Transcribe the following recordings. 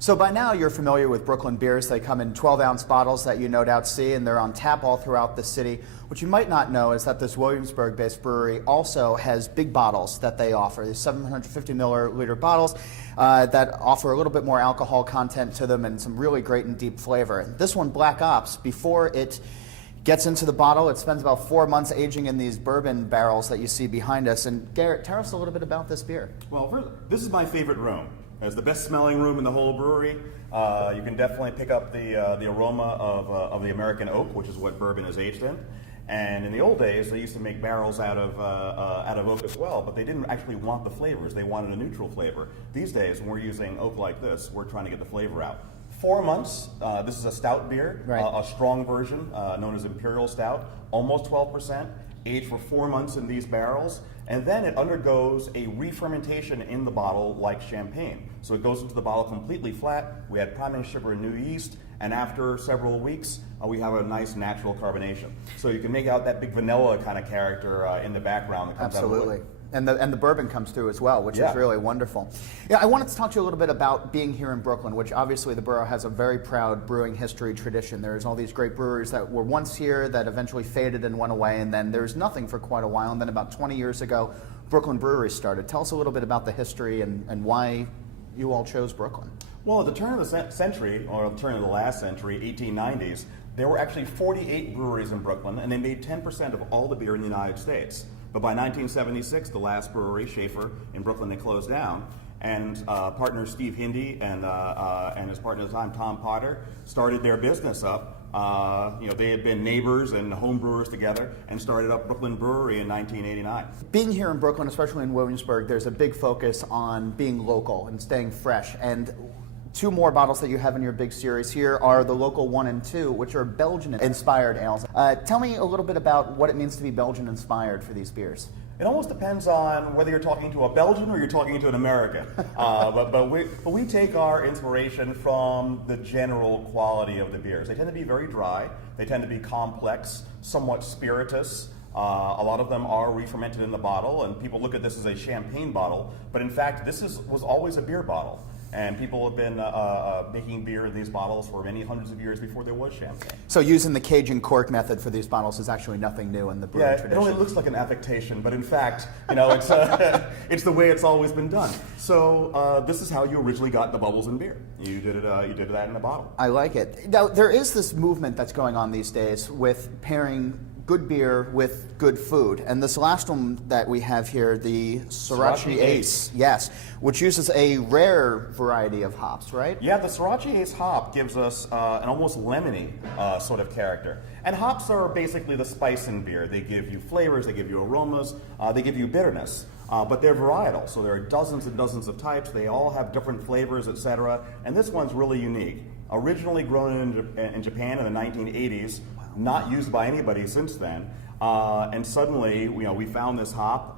So by now you're familiar with Brooklyn beers. They come in 12-ounce bottles that you no doubt see, and they're on tap all throughout the city. What you might not know is that this Williamsburg-based brewery also has big bottles that they offer. These 750 milliliter bottles that offer a little bit more alcohol content to them and some really great and deep flavor. This one, Black Ops, before it gets into the bottle, it spends about 4 months aging in these bourbon barrels that you see behind us. And Garrett, tell us a little bit about this beer. Well, this is my favorite room. It's the best smelling room in the whole brewery. You can definitely pick up the aroma of the American oak, which is what bourbon is aged in. And in the old days, they used to make barrels out of oak as well, but they didn't actually want the flavors. They wanted a neutral flavor. These days, when we're using oak like this, we're trying to get the flavor out. 4 months. This is a stout beer, right. A strong version known as Imperial Stout, almost 12%, aged for 4 months in these barrels. And then it undergoes a re-fermentation in the bottle like champagne. So it goes into the bottle completely flat. We add priming sugar and new yeast, and after several weeks, we have a nice natural carbonation. So you can make out that big vanilla kind of character in the background that comes out of the wood. And the bourbon comes through as well, which is really wonderful. Yeah, I wanted to talk to you a little bit about being here in Brooklyn, which obviously the borough has a very proud brewing history tradition. There's all these great breweries that were once here that eventually faded and went away, and then there's nothing for quite a while. And then about 20 years ago, Brooklyn Brewery started. Tell us a little bit about the history and why you all chose Brooklyn. Well, at the turn of the century, or the turn of the last century, 1890s, there were actually 48 breweries in Brooklyn, and they made 10% of all the beer in the United States. But by 1976, the last brewery, Schaefer, in Brooklyn, they closed down. And partner Steve Hindy and his partner at the time, Tom Potter, started their business up. They had been neighbors and home brewers together and started up Brooklyn Brewery in 1989. Being here in Brooklyn, especially in Williamsburg, there's a big focus on being local and staying fresh. And two more bottles that you have in your big series here are the local 1 and 2, which are Belgian-inspired ales. Tell me a little bit about what it means to be Belgian-inspired for these beers. It almost depends on whether you're talking to a Belgian or you're talking to an American. But we take our inspiration from the general quality of the beers. They tend to be very dry. They tend to be complex, somewhat spirituous. A lot of them are re-fermented in the bottle, and people look at this as a champagne bottle. But in fact, this was always a beer bottle. And people have been making beer in these bottles for many hundreds of years before there was champagne. So using the Cajun cork method for these bottles is actually nothing new in the brewing tradition. It only looks like an affectation, but in fact, it's it's the way it's always been done. So this is how you originally got the bubbles in beer. You did that in a bottle. I like it. Now there is this movement that's going on these days with pairing good beer with good food. And this last one that we have here, the Sriracha Ace, yes, which uses a rare variety of hops, right? Yeah, the Sriracha Ace hop gives us an almost lemony sort of character. And hops are basically the spice in beer. They give you flavors, they give you aromas, they give you bitterness. But they're varietal, so there are dozens and dozens of types. They all have different flavors, etc. And this one's really unique. Originally grown in Japan in the 1980s, not used by anybody since then. And suddenly, we found this hop.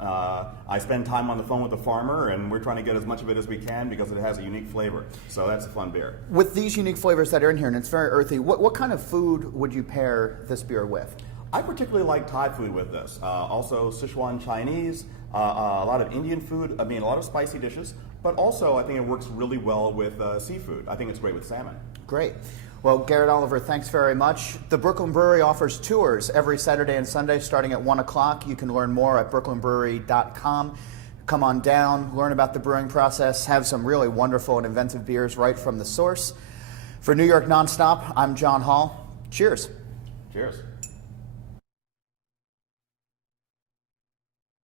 I spend time on the phone with the farmer, and we're trying to get as much of it as we can because it has a unique flavor. So that's a fun beer. With these unique flavors that are in here, and it's very earthy, what kind of food would you pair this beer with? I particularly like Thai food with this. Also Sichuan Chinese, a lot of Indian food, a lot of spicy dishes, but also I think it works really well with seafood. I think it's great with salmon. Great. Well, Garrett Oliver, thanks very much. The Brooklyn Brewery offers tours every Saturday and Sunday starting at 1 o'clock. You can learn more at BrooklynBrewery1. Come on down, learn about the brewing process, have some really wonderful and inventive beers right from the source. For New York Nonstop, I'm John Hall. Cheers. Cheers.